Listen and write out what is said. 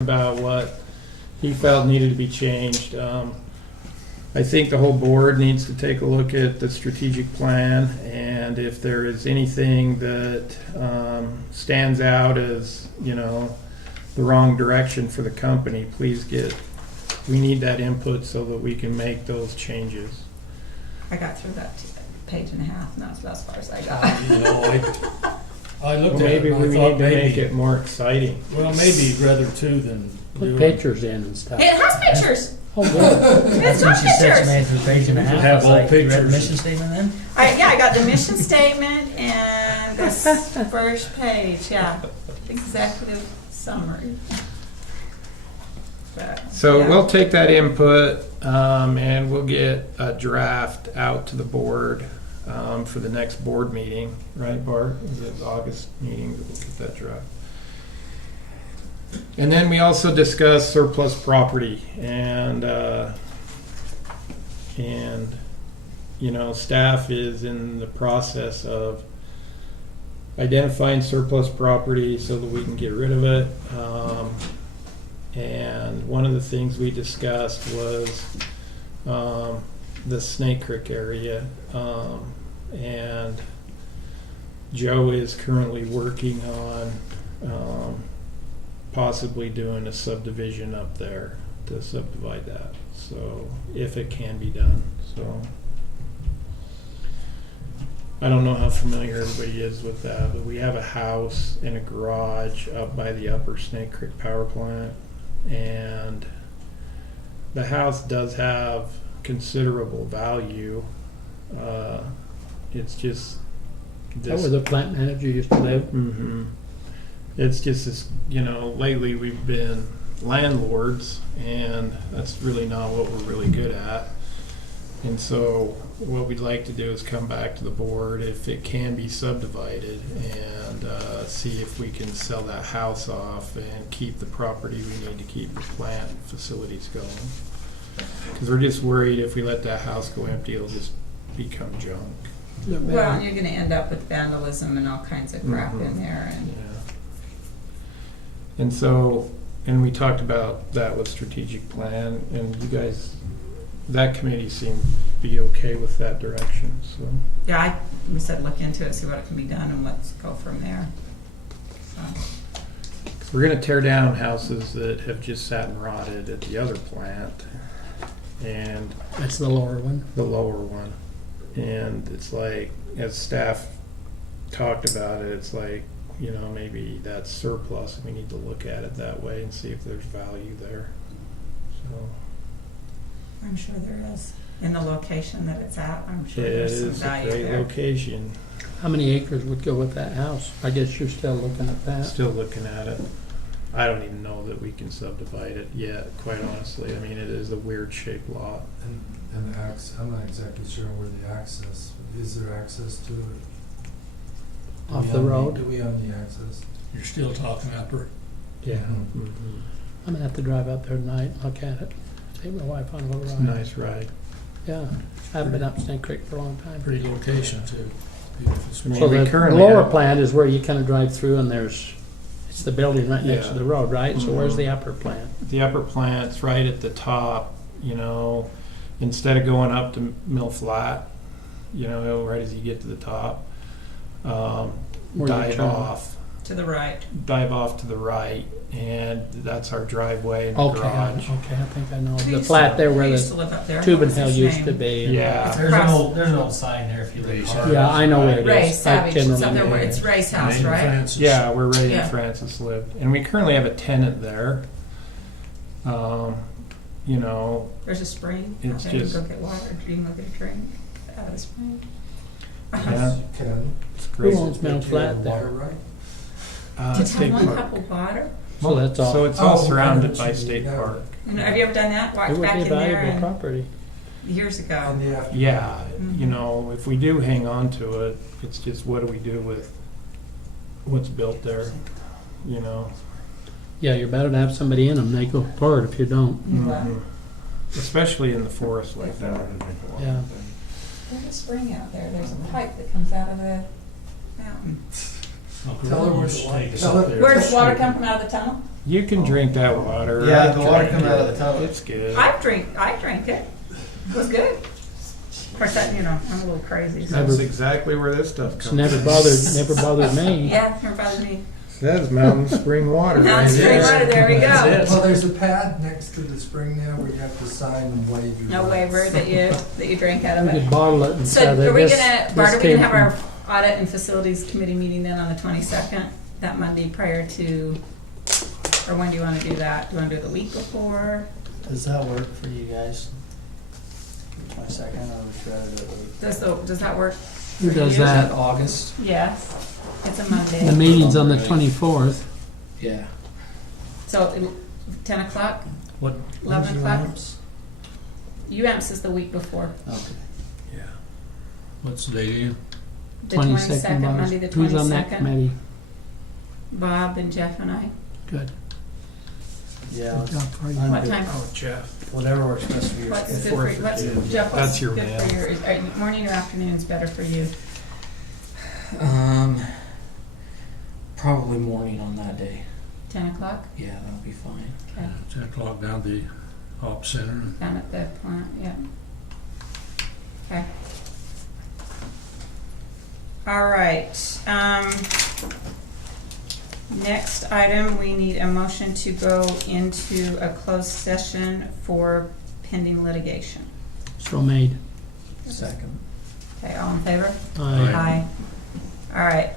about what he felt needed to be changed. I think the whole board needs to take a look at the strategic plan, and if there is anything that stands out as, you know, the wrong direction for the company, we need that input so that we can make those changes. I got through that page and a half, and that's about as far as I got. You know, I looked Well, at it maybe and we I need thought to make maybe, it more exciting. well, maybe rather too than Put doing. pictures in and stuff. It has pictures. Oh, good. It's got She said she pictures. made it through page and a half. Have I was all like, you read the pictures. mission statement then? I got the mission statement and this first page, yeah. Executive summary. But, So yeah. we'll take that input and we'll get a draft out to the board for the next board meeting, right, Bart? Is it August meeting that we'll get that draft? And then we also discussed surplus property and you know, staff is in the process of identifying surplus property so that we can get rid of it. And one of the things we discussed was the Snake Creek area. And Joe is currently working on possibly doing a subdivision up there to subdivide that. So if it can be done. So I don't know how familiar everybody is with that, but we have a house and a garage up by the upper Snake Creek power plant. And the house does have considerable value. It's just That where the plant manager used to live. Mm-hmm. It's just this, you know, lately we've been landlords, and that's really not what we're really good at. And so what we'd like to do is come back to the board if it can be subdivided and see if we can sell that house off and keep the property we need to keep the plant facilities going. Because we're just worried if we let that house go empty, it'll just become junk. Well, and you're gonna end up with vandalism and all kinds of crap in there and. Yeah. And so, and we talked about that with strategic plan, and you guys, that committee seemed to be okay with that direction, so. Yeah, we said look into it, see what can be done, and let's go from there. So, We're gonna tear down houses that have just sat and rotted at the other plant, and That's the lower one. the lower one. And it's like, as staff talked about it, it's like, you know, maybe that's surplus, and we need to look at it that way and see if there's value there, so. I'm sure there is. In the location that it's at, I'm sure It there's some is a value great there. location. How many acres would go with that house? I guess you're still looking at that. Still looking at it. I don't even know that we can subdivide it yet, quite honestly. I mean, it is a weird shaped lot. And the I'm not exactly sure where the access, is there access to it? Do Off we the own road? Do we own the access? You're still talking upper. Yeah. Mhm. Mhm. I'm gonna have to drive out there tonight and look at it. Take my wife on a little It's a ride. nice ride. Yeah, I haven't been up Snake Creek for a long time. Pretty location too. Beautiful I spot. mean, So we the currently lower have- plant is where you kind of drive through and it's the building right next to Yeah. the road, right? So where's Mhm. the upper plant? The upper plant's right at the top, you know, instead of going up to Mill Flat, you know, right as you get to the top, Where you dive turn. off To the right. to the right, and that's our driveway and the Okay, garage. okay, I think I know. We The used flat to- there we where used to the live up there. tubing What was hill his used name? to be. Yeah. There's an old sign there if you Ray look Savage. hard. Yeah, I know where it is. Ray I Savage, it's generally up there know where where it's it is. Ray's house, Main right? Francis. Yeah, where Ray Yeah. and Francis lived. And we currently have a tenant there. You know, There's a spring. It's out there. You just- can go get water, you can go get a drink out of the spring. yeah, You can. it's Who great. owns Mount If you have Flat there? water right? Did State one park. couple water? So that's all. So it's all Oh, surrounded I by know what you state mean. park. And have you ever done that? It Walked would back be in there valuable and property. years ago. And you have to. Yeah, you Mhm. know, if we do hang on to it, it's just what do we do with what's built there, you know? Yeah, you're better to have somebody in them. They go apart if you don't. You what? Mhm. Especially in the forest like that. Yeah. There's a spring out there. There's a pipe that comes out of the mountain. Tell her where the Take water- us tell up her- there. Where does water come from, out of the tunnel? You can drink that water. Yeah, I the water drank come out of it. the tub. It's good. I drank it. It was good. Of course, I'm a little crazy. So. That's exactly where this stuff It's comes never bothered me. Yeah, never bothered me. Says mountain spring water. Now right it's spring there. water, there we go. That's it. Well, there's a pad next to the spring now where you have to sign and waive your No rights. waiver that you drink out We of it. could bottle it and So sell it. are we This- gonna, this Bart, are we came gonna have from- our audit and facilities committee meeting then on the 22nd, that Monday prior to, or when do you wanna do that? Do you wanna do it the week before? Does that work for you guys? 22nd, or would you rather do it the week? Does that work? Who does Is that that? August? Yes, it's a Monday. The meeting's on the 24th. Yeah. So 10 o'clock? What? 11 when's o'clock? UAMPS? UAMPS is the week before, Okay. Yeah. What's the date again? the 22nd, Bob. Monday the Who's on that 22nd. committee? Bob and Jeff and I. Good. Yeah. Good let's- job, Freddie. I'm What good. time? Oh, Jeff. Whatever works best for your What's good schedule. for you? What's, Fourth or Jeff, what's That's your good mail. for your, morning or afternoon's better for you? Probably morning on that day. 10 o'clock? Yeah, that'll be fine. Okay. 10 o'clock down at the Hop Center. Down at the plant, yeah. Okay. All right, next item, we need a motion to go into a closed session for pending litigation. So made. Second. Okay, all in favor? Aye. Aye. All right,